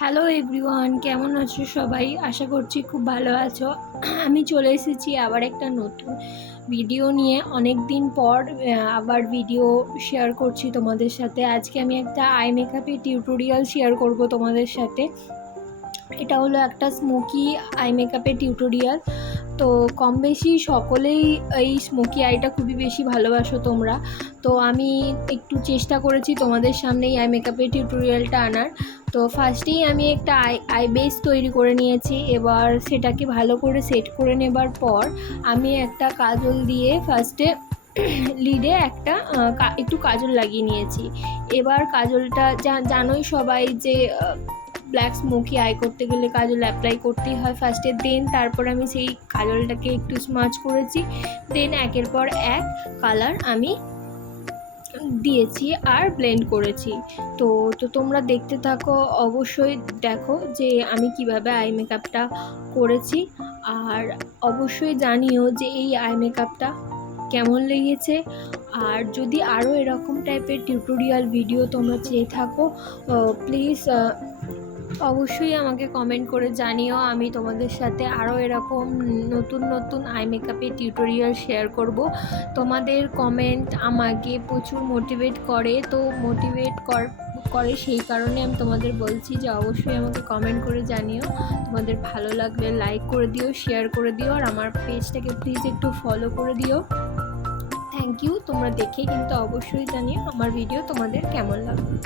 Hello everyone, কেমন আছো সবাই? আশা করছি খুব ভালো আছো। আমি চলে এসেছি আবার একটা নতুন ভিডিও নিয়ে। অনেক দিন পর আবার ভিডিও শেয়ার করছি তোমাদের সাথে। আজকে আমি একটা আই মেকআপের টিউটোরিয়াল শেয়ার করব তোমাদের সাথে। এটা হলো একটা স্মোকি আই মেকআপের টিউটোরিয়াল। তো কম বেশি সকলেই এই স্মোকি আইটা খুবই বেশি ভালোবাসো তোমরা। তো আমি একটু চেষ্টা করেছি তোমাদের সামনেই আই মেকআপের টিউটোরিয়ালটা আনার। তো ফার্স্টেই আমি একটা আই বেস তৈরি করে নিয়েছি। এবার সেটাকে ভালো করে সেট করে নেবার পর আমি একটা কাজল দিয়ে ফার্স্টে লিডে একটা একটু কাজল লাগিয়ে নিয়েছি। এবার কাজলটা জানোই সবাই যে ব্ল্যাক স্মোকি আই করতে গেলে কাজল অ্যাপ্লাই করতেই হয় ফার্স্টে। দেন তারপর আমি সেই কাজলটাকে একটু স্মাচ করেছি। দেন একের পর এক কালার আমি দিয়েছি আর ব্লেন্ড করেছি। তো তো তোমরা দেখতে থাকো, অবশ্যই দেখো যে আমি কিভাবে আই মেকআপটা করেছি। আর অবশ্যই জানিও যে এই আই মেকআপটা কেমন লেগেছে। আর যদি আরও এরকম টাইপের টিউটোরিয়াল ভিডিও তোমরা চেয়ে থাকো, প্লিজ অবশ্যই আমাকে কমেন্ট করে জানিও। আমি তোমাদের সাথে আরও এরকম নতুন নতুন আই মেকআপের টিউটোরিয়াল শেয়ার করব। তোমাদের কমেন্ট আমাকে প্রচুর মোটিভেট করে, তো করে সেই কারণে আমি তোমাদের বলছি যে অবশ্যই আমাকে কমেন্ট করে জানিও। তোমাদের ভালো লাগলে লাইক করে দিও, শেয়ার করে দিও, আর আমার পেজটাকে প্লিজ একটু ফলো করে দিও। Thank you. তোমরা দেখে কিন্তু অবশ্যই জানিও আমার ভিডিও তোমাদের কেমন লাগবে।